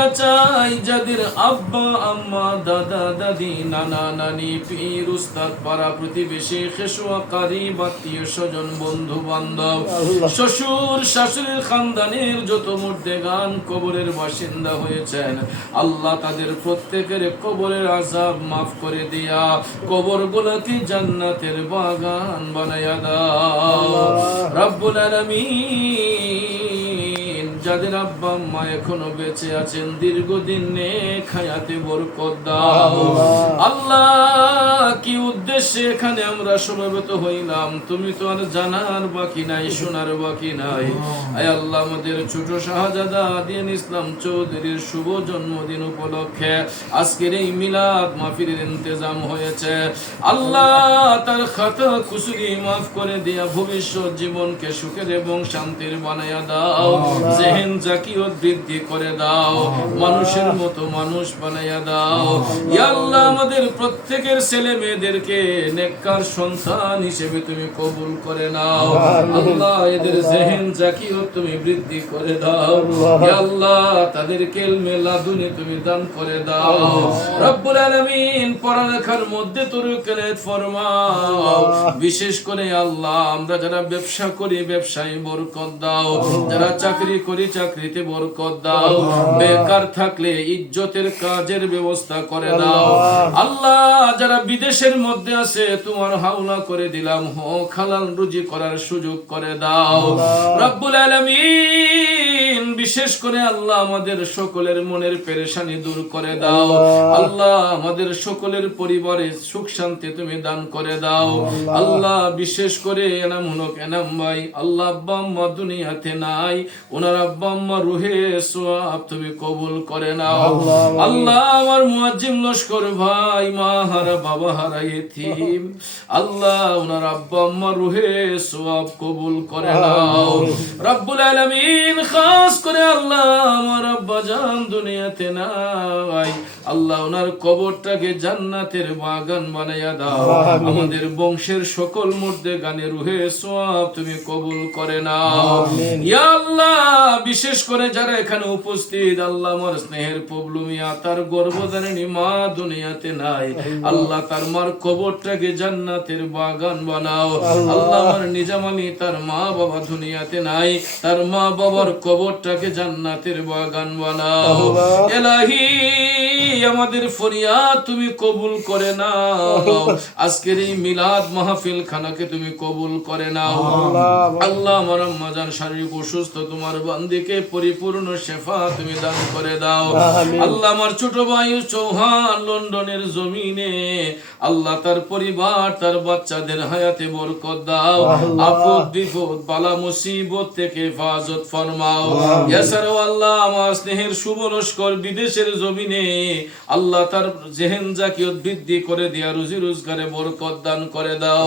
মাগফিরাতটা চাই যাদের আব্বা আম্মা দাদা দাদি নানা নানি পীর উস্তাদ পাড়া প্রতিবেশী খেসুয়া কারিব আত্মীয় স্বজন বন্ধু বান্ধব শ্বশুর শাশুড়ির খানদানের যত মুর্দেগান কবরের বাসিন্দা হয়েছেন আল্লাহ তাদের প্রত্যেকের কবরের আযাব মাফ করে দিয়া কবরগুলোকে জান্নাতের বাগান বানায়া দাও রব্বুল আলামিন। যাদের আব্বা আম্মা এখনো বেঁচে আছেন দীর্ঘদিন নেক হায়াতে বরকত দাও আল্লাহ। কি উদ্দেশ্যে এখানে আমরা সমবেত হইলাম তুমি তো আর জানার বাকি নাই, শোনার বাকি নাই। আয় আল্লাহ, আমাদের ছোট শাহজাদা আদিয়ান ইসলাম চৌধুরীর শুভ জন্মদিন উপলক্ষে আজকের এই মিলাদ মাহফিলের ইন্তেজাম হয়েছে আল্লাহ, তার খাতা কুসুরি মাফ করে দিয়া ভবিষ্যৎ জীবনকে সুখের এবং শান্তির বানায়া দাও, জেহেন জাকিয়ত বৃদ্ধি করে দাও, মানুষের মতো মানুষ বানায়া দাও। ইয়া আল্লাহ, আমাদের প্রত্যেকের ছেলে মেয়েদেরকে নেককার সন্তান হিসেবে তুমি কবুল করে নাও আল্লাহ। এদের জেহেন জাকিয়ত তুমি বৃদ্ধি করে দাও ইয়া আল্লাহ, তাদেরকে ইলমে লাদুনি তুমি দান করে দাও রব্বুল আলামিন। পড়ালেখার মধ্যে তরুকেরাত ফরমাও, বিশেষ করে আল্লাহ আমরা যারা ব্যবসা করি ব্যবসায় বরকত দাও, যারা চাকরি করি চাকরিতে বরকত দাও, বেকার থাকলে ইজ্জতের কাজের ব্যবস্থা করে দাও আল্লাহ। যারা বিদেশের মধ্যে আছে তোমার হাওলা করে দিলাম, হক হালাল রুজি করার সুযোগ করে দাও রব্বুল আলামিন। বিশেষ করে আল্লাহ আমাদের সকলের মনের পেরেশানি দূর করে দাও আল্লাহ, আমাদের সকলের পরিবারে সুখ শান্তি তুমি দান করে দাও আল্লাহ। বিশেষ করে এনাম হলক এনাম ভাই আল্লাহ, আব্বা আম্মা দুনিয়াতে নাই, ওনার আব্বা আম্মা রুহে সওয়াব তুমি কবুল করে নাও আল্লাহ। আমার মুয়াজ্জিম লস্কর ভাই মা হারা বাবা হারা ইতিম আল্লাহ, ওনার আব্বা আম্মা রুহে সওয়াব কবুল করে নাও রব্বুল আলামিন। খাস করে আল্লাহ আমার আব্বা জান দুনিয়াতে নাই আল্লাহ, ওনার কবরটাকে জান্নাতের বাগান বানায়া দাও, আমাদের বংশের সকল মুর্দে গানে রুহে সওয়াব তুমি কবুল করে নাও ইয়া আল্লাহ। বিশেষ করে যারা এখানে উপস্থিত আল্লাহ, আমার স্নেহের পবলু মিয়া তার গর্ভধারিণী মা দুনিয়াতে নাই আল্লাহ, তার মার কবরটাকে জান্নাতের বাগান বানাও আল্লাহ। আমার নিজামানি তার মা বাবা দুনিয়াতে নাই, তার মা বাবার কবরটাকে জান্নাতের বাগান বানাও ইলাহি। আমাদের ফরিয়াদ তুমি কবুল করে নাও, আজকের এই মিলাদ মাহফিল খানাকে তুমি কবুল করে নাও আল্লাহ। আমার আম্মা জান শারীরিক অসুস্থ, তোমার বান্দিকে পরিপূর্ণ শেফা তুমি দান করে দাও আল্লাহ। আমার ছোট ভাই চৌহান লন্ডনের জমিনে আল্লাহ, তার পরিবার তার বাচ্চাদের হায়াতে বরকত দাও, আপদ বিপদ বালা মুসিবত থেকে হেফাজত ফরমাও এছাড়াও আল্লাহ আমার স্নেহের শুভ লস্কর বিদেশের জমিনে আল্লাহ, তার জেহেন জাকিয়ত বৃদ্ধি করে দিয়া রুজি রোজগারে বরকত দান করে দাও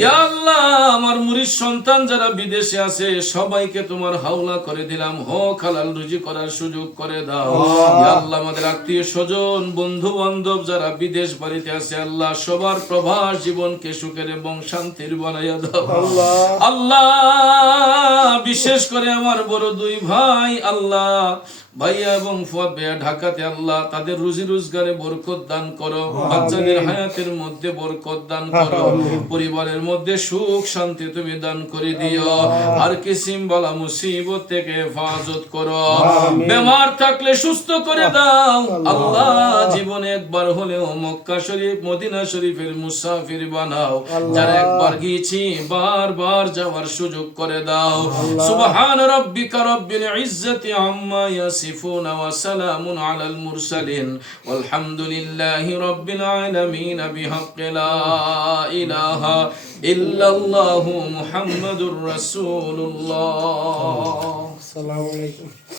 ইয়া আল্লাহ। আমার মুরিদ সন্তান যারা বিদেশে আছে সবাইকে তোমার হাওলা করে দিলাম, হক হালাল রুজি করার সুযোগ করে দাও ইয়া আল্লাহ। আমাদের আত্মীয় স্বজন বন্ধু বান্ধব যারা বিদেশ বাড়িতে আছে আল্লাহ, সবার প্রবাস জীবনকে সুখের এবং শান্তির বানাইয়া দাও আল্লাহ। বিশেষ করে আমার বড় দুই ভাই আল্লাহ, ভাইয়া এবং ফুয়াদ ভাইয়া ঢাকাতে আল্লাহ, তাদের রুজি রোজগারে বরকত দান করো, বাচ্চাদের হায়াতের মধ্যে বরকত দান করো, পরিবারের মধ্যে সুখ শান্তি তুমি দান করে দিও, আর কিসিম বালা মুসিবত থেকে হেফাজত করো, বেমার থাকলে সুস্থ করে দাও আল্লাহ। জীবনে একবার হলেও মক্কা শরীফ মদিনা শরীফের মুসাফির বানাও, যারা একবার গিয়েছি বারবার যাওয়ার সুযোগ করে দাও। সুবহান রাব্বিকা রাব্বিল ইজ্জাতি আম্মা ইয়াসিফুন ওয়া সালামুন আলাল মুরসালিন ওয়ালহামদুলিল্লাহি রাব্বিল আলামিন বিহাক্কি লা ইলাহা ইল্লাল্লাহু মুহাম্মাদুর রাসূলুল্লাহ। আসসালামু আলাইকুম।